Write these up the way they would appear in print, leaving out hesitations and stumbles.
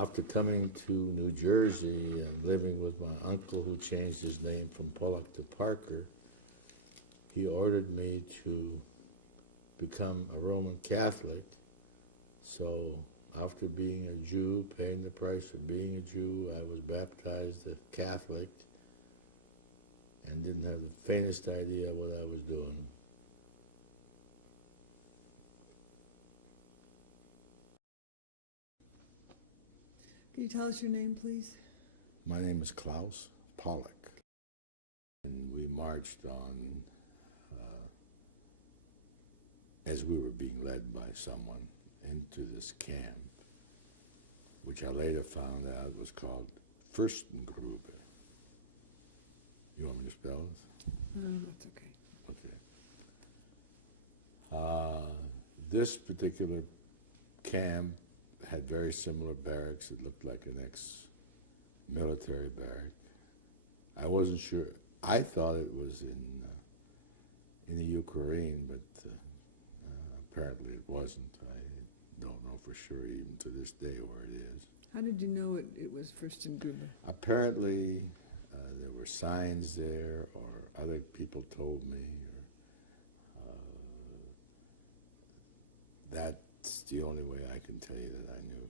After coming to New Jersey and living with my uncle who changed his name from Pollock to Parker, he ordered me to become a Roman Catholic. So after being a Jew, paying the price for being a Jew, I was baptized a Catholic and didn't have the faintest idea what I was doing. Can you tell us your name, please? My name is Klaus Pollock, and we marched on as we were being led by someone into this camp, which I later found out was called Fürstengrube. You want me to spell it? That's okay. This particular camp had very similar barracks. It looked like an ex-military barrack. I wasn't sure. I thought it was in the Ukraine, but apparently it wasn't. I don't know for sure even to this day where it is. How did you know it was Fürstengrube? Apparently there were signs there, or other people told me, or that's the only way I can tell you that I knew.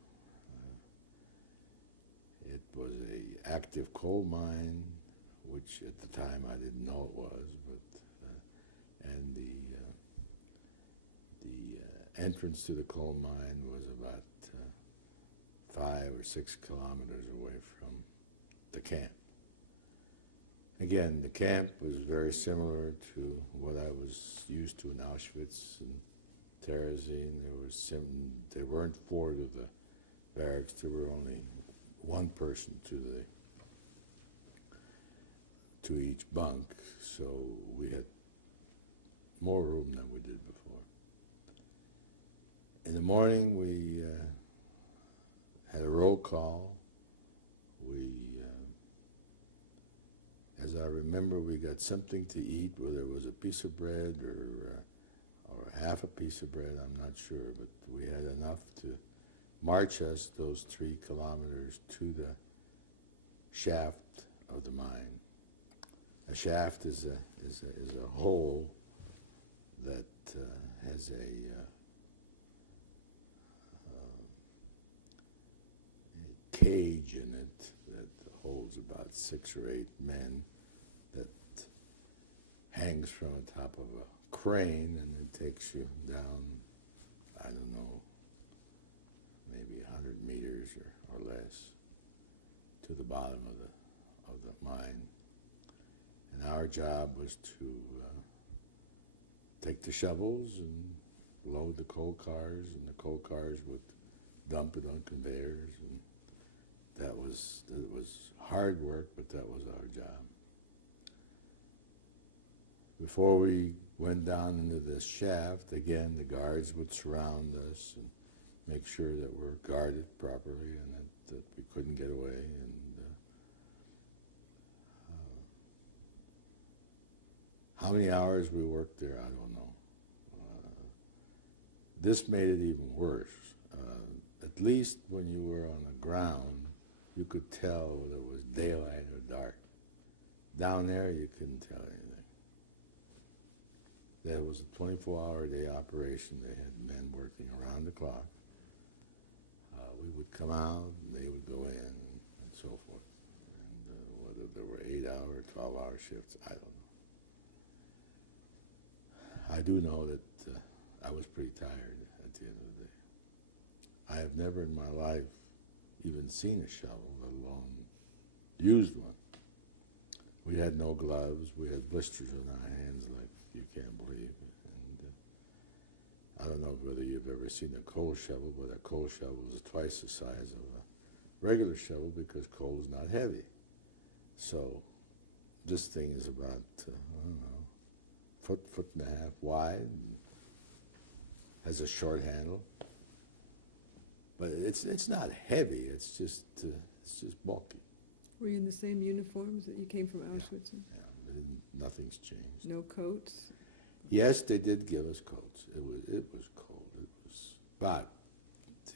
It was an active coal mine, which at the time I didn't know it was, but and the entrance to the coal mine was about 5 or 6 kilometers away from the camp. Again, the camp was very similar to what I was used to in Auschwitz and Terezin. There weren't 4 to the barracks. There were only 1 person to each bunk, so we had more room than we did before. In the morning, we had a roll call. As I remember, we got something to eat, whether it was a piece of bread or half a piece of bread, I'm not sure, but we had enough to march us those 3 kilometers to the shaft of the mine. A shaft is a hole that has a cage in it that holds about 6 or 8 men, that hangs from the top of a crane, and it takes you down, I don't know, maybe 100 meters or less to the bottom of the mine. And our job was to take the shovels and load the coal cars, and the coal cars would dump it on conveyors, and it was hard work, but that was our job. Before we went down into this shaft, again, the guards would surround us and make sure that we're guarded properly and that we couldn't get away. And how many hours we worked there, I don't know. This made it even worse. At least when you were on the ground, you could tell whether it was daylight or dark. Down there, you couldn't tell anything. That was a 24-hour-a-day operation. They had men working around the clock. We would come out, and they would go in, and so forth. And whether there were 8-hour or 12-hour shifts, I don't know. I do know that I was pretty tired at the end of the day. I have never in my life even seen a shovel, let alone used one. We had no gloves. We had blisters on our hands like you can't believe. And I don't know whether you've ever seen a coal shovel, but a coal shovel is twice the size of a regular shovel because coal is not heavy. So this thing is about, I don't know, foot and a half wide, and has a short handle. But it's not heavy. It's just bulky. Were you in the same uniforms that you came from Auschwitz in? Yeah, nothing's changed. No coats? Yes, they did give us coats. It was cold. But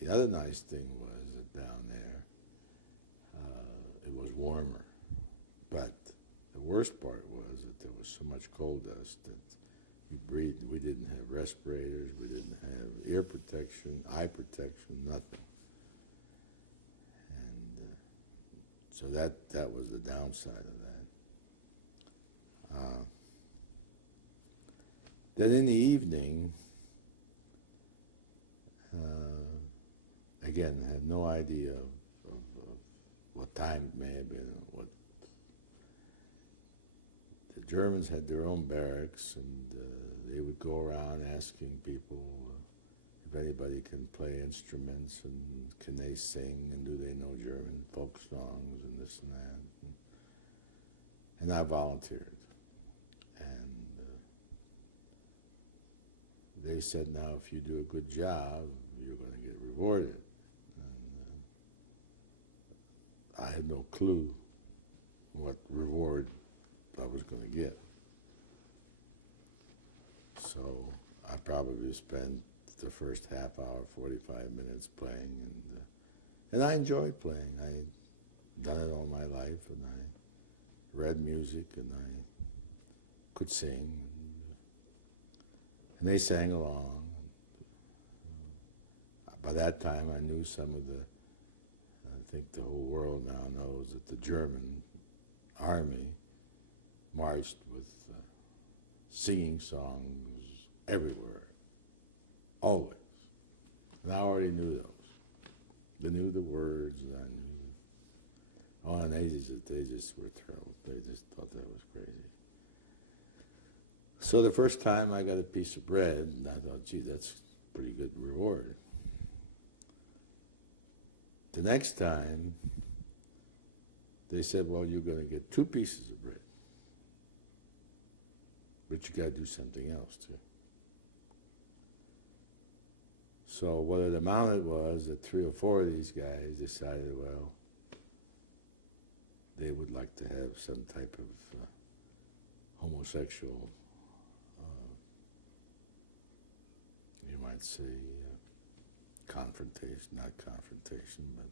the other nice thing was that down there, warmer. But the worst part was that there was so much coal dust that you breathed. We didn't have respirators, we didn't have ear protection, eye protection, nothing. And so that was the downside of that. Then in the evening, again, I have no idea of what time it may have been. What the Germans had their own barracks, and they would go around asking people if anybody can play instruments and can they sing and do they know German folk songs and this and that. And I volunteered. They said, now, if you do a good job, you're going to get rewarded. And I had no clue what reward I was going to get. So I probably spent the first half hour, 45 minutes playing, and I enjoyed playing. I'd done it all my life, and I read music, and I could sing. And they sang along. By that time, I knew some of the, I think the whole world now knows that the German army marched with singing songs everywhere, always. And I already knew those. They knew the words, and I knew. Oh, and they just were thrilled. They just thought that was crazy. So the first time I got a piece of bread, and I thought, gee, that's a pretty good reward. The next time, they said, well, you're going to get 2 pieces of bread. But you got to do something else, too. So what it amounted was that 3 or 4 of these guys decided, well, they would like to have some type of homosexual, you might say, confrontation, not confrontation, but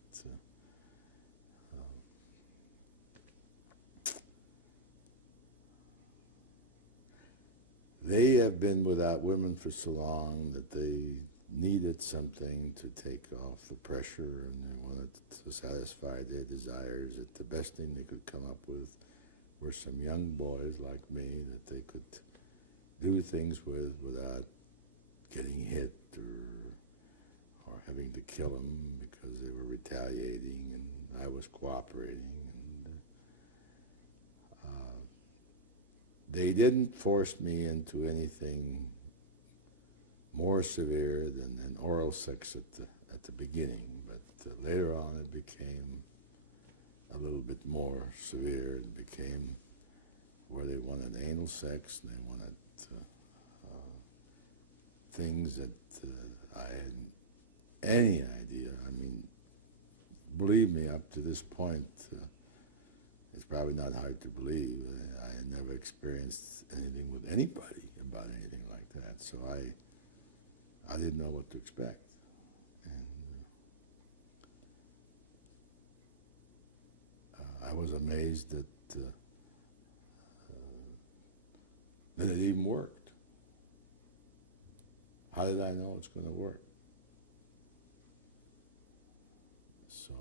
they have been without women for so long that they needed something to take off the pressure, and they wanted to satisfy their desires. That the best thing they could come up with were some young boys like me that they could do things with without getting hit or having to kill them because they were retaliating and I was cooperating. And they didn't force me into anything more severe than oral sex at the beginning, but later on it became a little bit more severe. It became where they wanted anal sex, and they wanted things that I hadn't any idea. I mean, believe me, up to this point, it's probably not hard to believe. I had never experienced anything with anybody about anything like that, so I didn't know what to expect. And I was amazed that it even worked. How did I know it's going to work? So,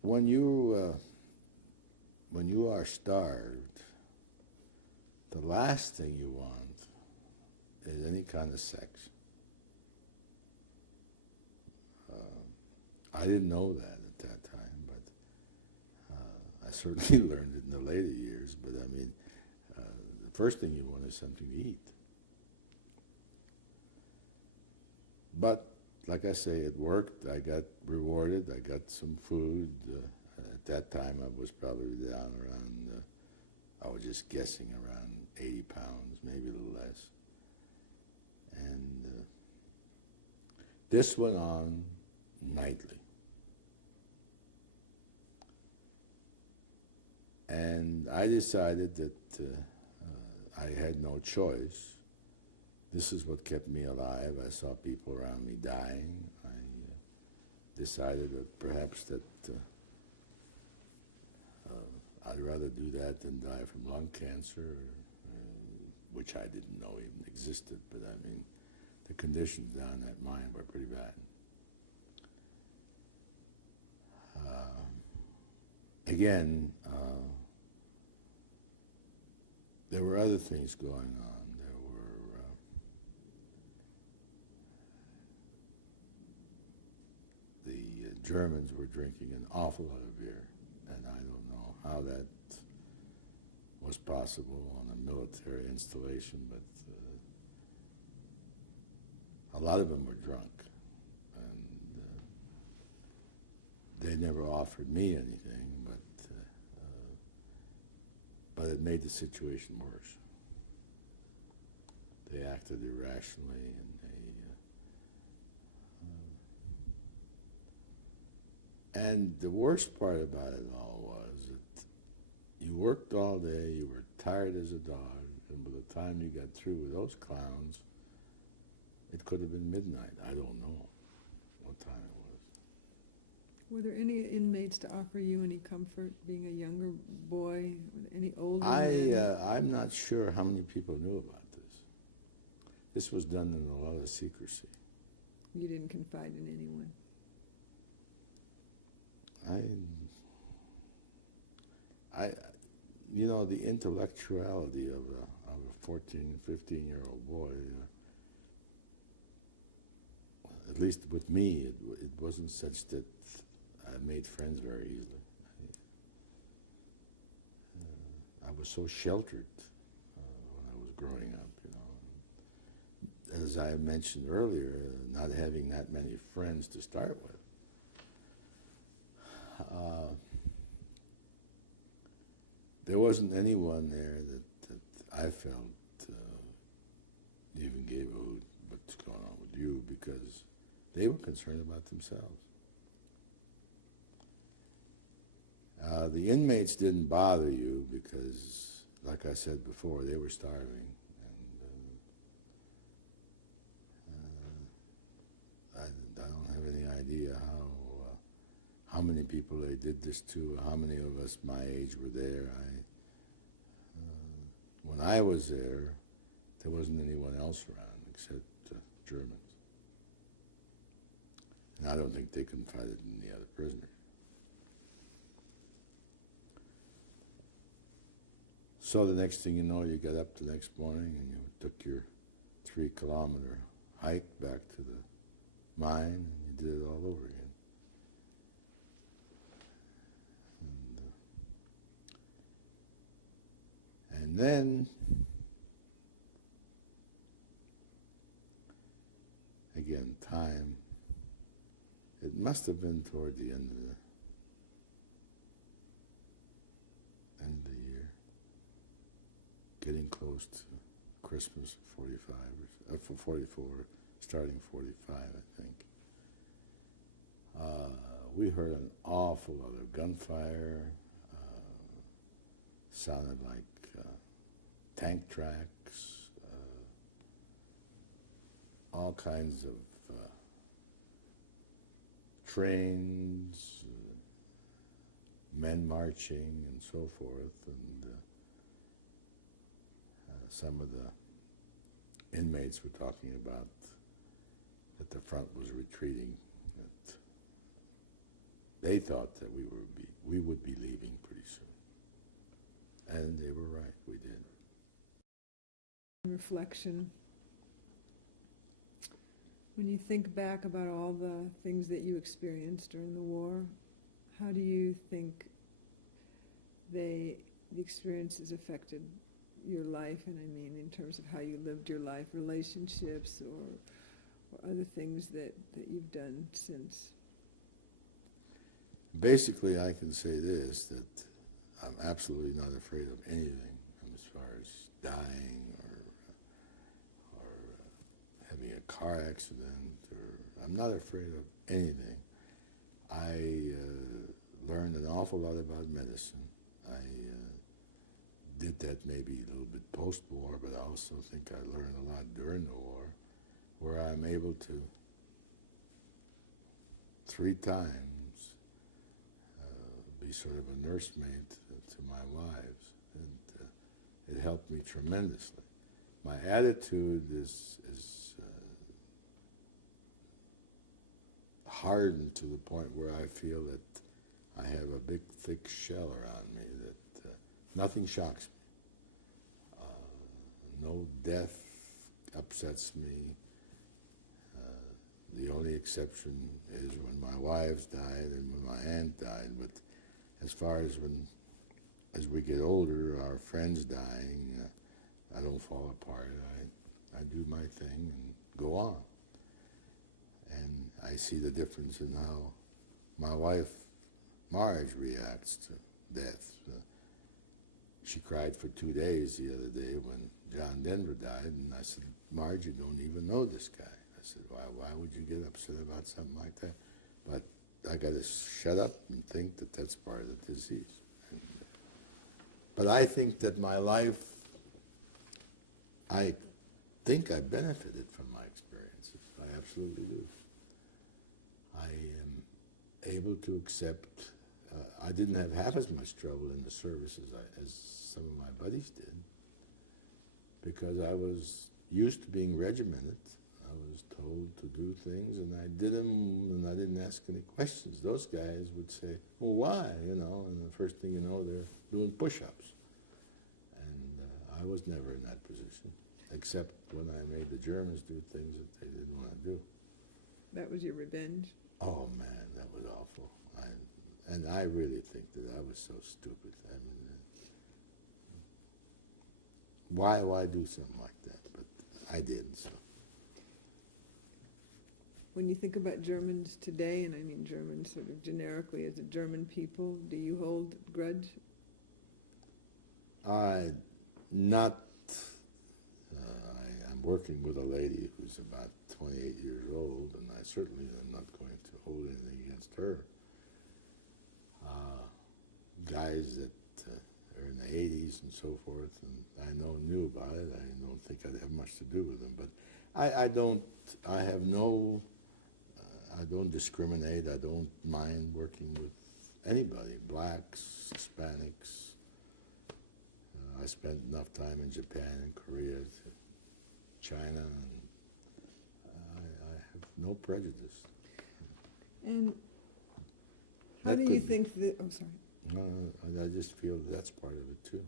when you are starved, the last thing you want is any kind of sex. I didn't know that at that time, but I certainly learned it in the later years. But I mean, the first thing you want is something to eat. But like I say, it worked. I got rewarded. I got some food. At that time, I was probably down around, I was just guessing, around 80 pounds, maybe a little less. And this went on nightly. And I decided that I had no choice. This is what kept me alive. I saw people around me dying. decided that perhaps that I'd rather do that than die from lung cancer, which I didn't know even existed, but I mean, the conditions down that mine were pretty bad. Again, there were other things going on. There were the Germans were drinking an awful lot of beer, and I don't know how that was possible on a military installation, but a lot of them were drunk, and they never offered me anything, but it made the situation worse. They acted irrationally, and and the worst part about it all was that you worked all day, you were tired as a dog, and by the time you got through with those clowns, it could have been midnight. I don't know what time it was. Were there any inmates to offer you any comfort, being a younger boy, any older men? I'm not sure how many people knew about this. This was done in a lot of secrecy. You didn't confide in anyone? You know, the intellectuality of a 14, 15-year-old boy, at least with me, it wasn't such that I made friends very easily. I was so sheltered when I was growing up, you know. As I mentioned earlier, not having that many friends to start with. There wasn't anyone there that I felt even gave a hoot what's going on with you, because they were concerned about themselves. The inmates didn't bother you because, like I said before, they were starving, and I don't have any idea how many people they did this to, how many of us my age were there. When I was there wasn't anyone else around except Germans. And I don't think they confided in the other prisoners. So the next thing you know, you got up the next morning and you took your 3-kilometer hike back to the mine, and you did it all over again. And then, again, time, it must have been toward the end of the year, getting close to Christmas of 45, for 44, starting 45, I think. We heard an awful lot of gunfire, sounded like tank tracks, all kinds of trains, men marching and so forth, and some of the inmates were talking about that the front was retreating, that they thought that we would be leaving pretty soon. And they were right, we did. Reflection. When you think back about all the things that you experienced during the war, how do you think the experiences affected your life? And I mean, in terms of how you lived your life, relationships, or other things that you've done since? Basically, I can say this, that I'm absolutely not afraid of anything as far as dying or having a car accident, or I'm not afraid of anything. I learned an awful lot about medicine. I did that maybe a little bit post-war, but I also think I learned a lot during the war, where I'm able to 3 times be sort of a nursemaid to my wives, and it helped me tremendously. My attitude is hardened to the point where I feel that I have a big, thick shell around me, that nothing shocks me. No death upsets me. The only exception is when my wives died and when my aunt died, but as far as we get older, our friends dying, I don't fall apart. I do my thing and go on. And I see the difference in how my wife, Marge, reacts to death. She cried for 2 days the other day when John Denver died, and I said, Marge, you don't even know this guy. I said, why would you get upset about something like that? But I got to shut up and think that that's part of the disease. But I think that my life, I think I benefited from my experiences. I absolutely do. I am able to accept, I didn't have half as much trouble in the service as some of my buddies did, because I was used to being regimented. I was told to do things, and I did them, and I didn't ask any questions. Those guys would say, well, why? You know, and the first thing you know, they're doing push-ups. And I was never in that position, except when I made the Germans do things that they didn't want to do. That was your revenge? Oh, man, that was awful. And I really think that I was so stupid. I mean, why do something like that? But I did, so. When you think about Germans today, and I mean Germans sort of generically as a German people, do you hold grudge? I'm working with a lady who's about 28 years old, and I certainly am not going to hold anything against her. Guys that are in the 80s and so forth, and I knew about it. I don't think I'd have much to do with them, but I don't discriminate. I don't mind working with anybody, blacks, Hispanics. I spent enough time in Japan and Korea, China, and I have no prejudice. And how do you think that, oh, sorry. I just feel that's part of it too.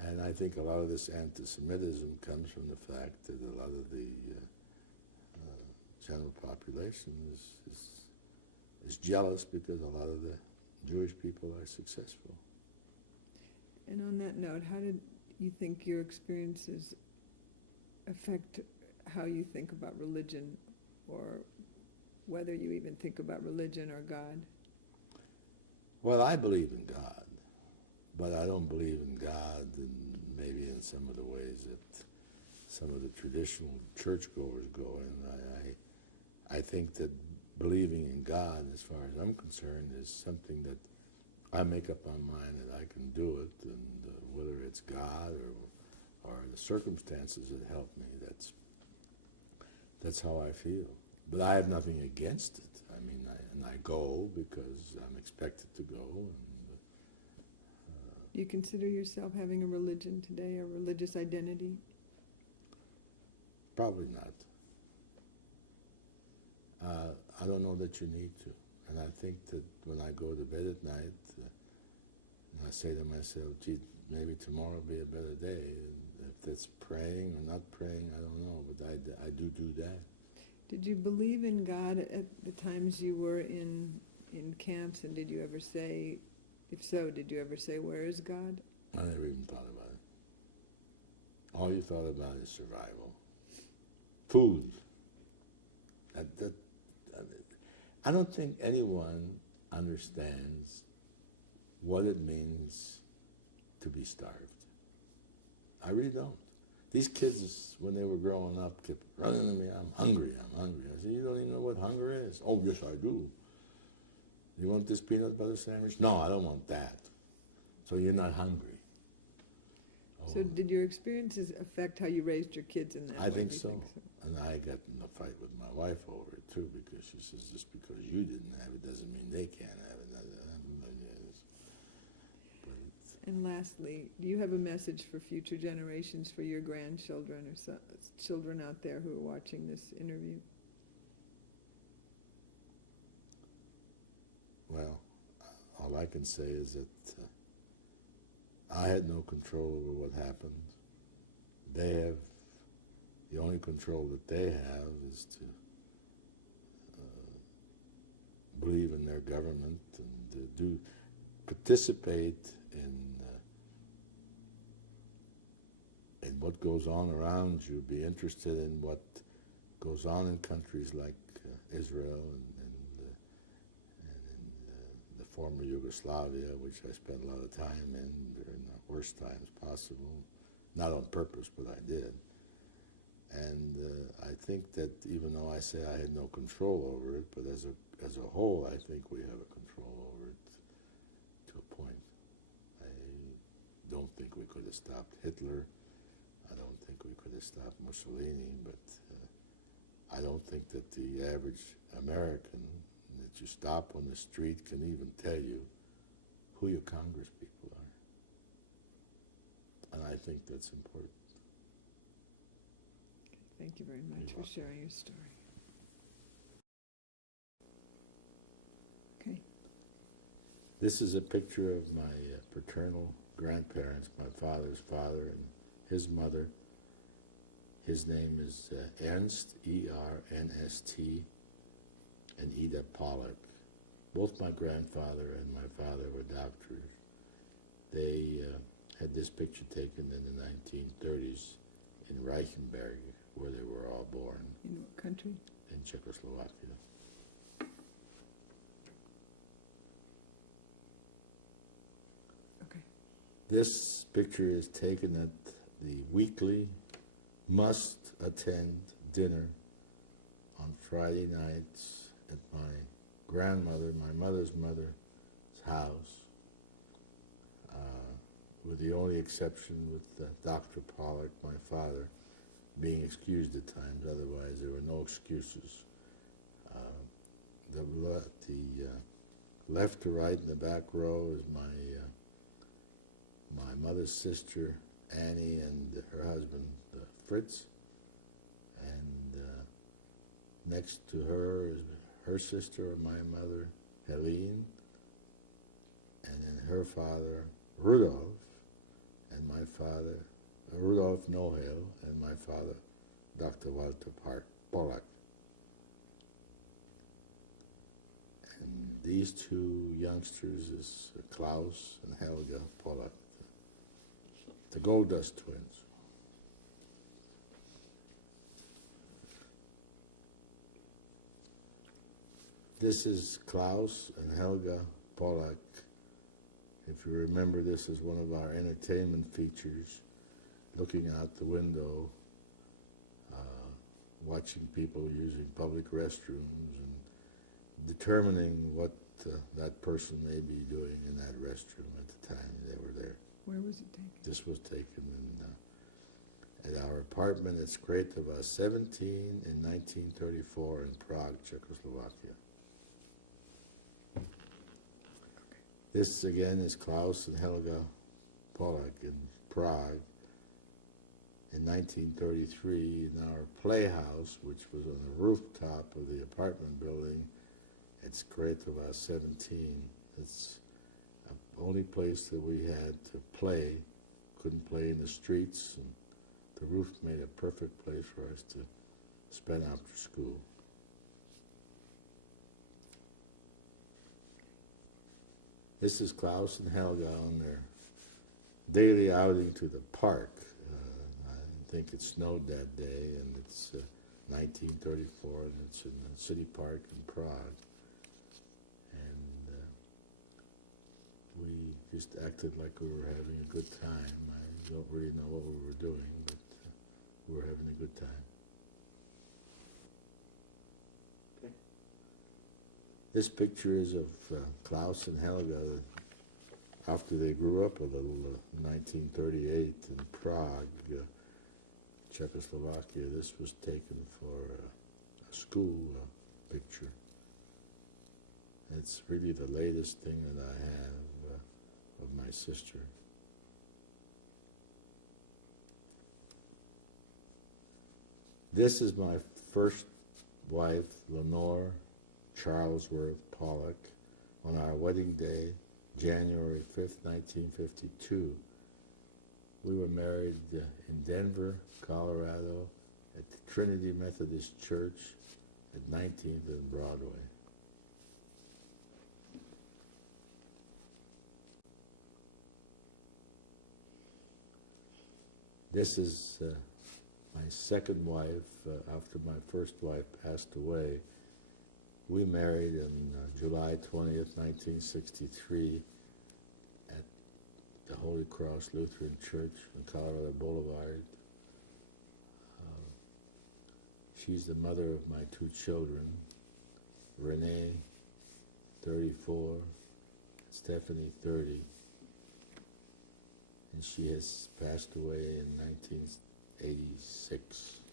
And I think a lot of this anti-Semitism comes from the fact that a lot of the general population is jealous because a lot of the Jewish people are successful. And on that note, how did you think your experiences affect how you think about religion, or whether you even think about religion or God? Well, I believe in God, but I don't believe in God maybe in some of the ways that some of the traditional churchgoers go in. I think that believing in God, as far as I'm concerned, is something that I make up my mind that I can do it, and whether it's God or the circumstances that help me, that's how I feel. But I have nothing against it. I mean, I go because I'm expected to go. And, do you consider yourself having a religion today, a religious identity? Probably not. I don't know that you need to. And I think that when I go to bed at night, and I say to myself, gee, maybe tomorrow will be a better day. And if that's praying or not praying, I don't know, but I do that. Did you believe in God at the times you were in camps, and did you ever say, if so, did you ever say, where is God? I never even thought about it. All you thought about is survival. Food. I don't think anyone understands what it means to be starved. I really don't. These kids, when they were growing up, kept running to me, I'm hungry. I said, you don't even know what hunger is? Oh, yes, I do. You want this peanut butter sandwich? No, I don't want that. So you're not hungry. So did your experiences affect how you raised your kids in that way? I think do you so. And I got in a fight with my wife over it too, because she says, just because you didn't have it doesn't mean they can't have it. And lastly, do you have a message for future generations, for your grandchildren or children out there who are watching this interview? Well, all I can say is that I had no control over what happened. They have, the only control that they have is to believe in their government and participate in what goes on around you, be interested in what goes on in countries like Israel and in the former Yugoslavia, which I spent a lot of time in during the worst times possible. Not on purpose, but I did. And I think that even though I say I had no control over it, but as a whole, I think we have a control over it to a point. I don't think we could have stopped Hitler. I don't think we could have stopped Mussolini, but I don't think that the average American that you stop on the street can even tell you who your Congress people are. And I think that's important. Thank you very much for sharing your story. Okay. This is a picture of my paternal grandparents, my father's father and his mother. His name is Ernst, E-R-N-S-T, and Ida Pollock. Both my grandfather and my father were doctors. They had this picture taken in the 1930s in Reichenberg, where they were all born. In what country? In Czechoslovakia. Okay. This picture is taken at the weekly must-attend dinner on Friday nights at my grandmother, my mother's mother's house, with the only exception with Dr. Pollock, my father, being excused at times. Otherwise, there were no excuses. The left to right in the back row is my mother's sister, Annie, and her husband, Fritz. And next to her is her sister, my mother, Helene, and then her father, Rudolf, and my father, Rudolf Nohel, and my father, Dr. Walter Pollack. And these two youngsters is Klaus and Helga Pollack, the Gold Dust twins. This is Klaus and Helga Pollack. If you remember, this is one of our entertainment features, looking out the window, watching people using public restrooms and determining what that person may be doing in that restroom at the time they were there. Where was it taken? This was taken at our apartment at Skretova 17 in 1934 in Prague, Czechoslovakia. This again is Klaus and Helga Pollack in Prague in 1933 in our playhouse, which was on the rooftop of the apartment building at Skretova 17. It's the only place that we had to play. Couldn't play in the streets, and the roof made a perfect place for us to spend after school. This is Klaus and Helga on their daily outing to the park. I think it snowed that day, and it's 1934, and it's in the city park in Prague. And we just acted like we were having a good time. I don't really know what we were doing, but we were having a good time. This picture is of Klaus and Helga. after they grew up a little, 1938 in Prague, Czechoslovakia. This was taken for a school picture. It's really the latest thing that I have of my sister. This is my first wife, Lenore Charlesworth Pollock, on our wedding day, January 5th, 1952. We were married in Denver, Colorado, at the Trinity Methodist Church at 19th and Broadway. This is my second wife, after my first wife passed away. We married on July 20th, 1963 at the Holy Cross Lutheran Church on Colorado Boulevard. She's the mother of my two children, Renee, 34, Stephanie, 30. And she has passed away in 1986.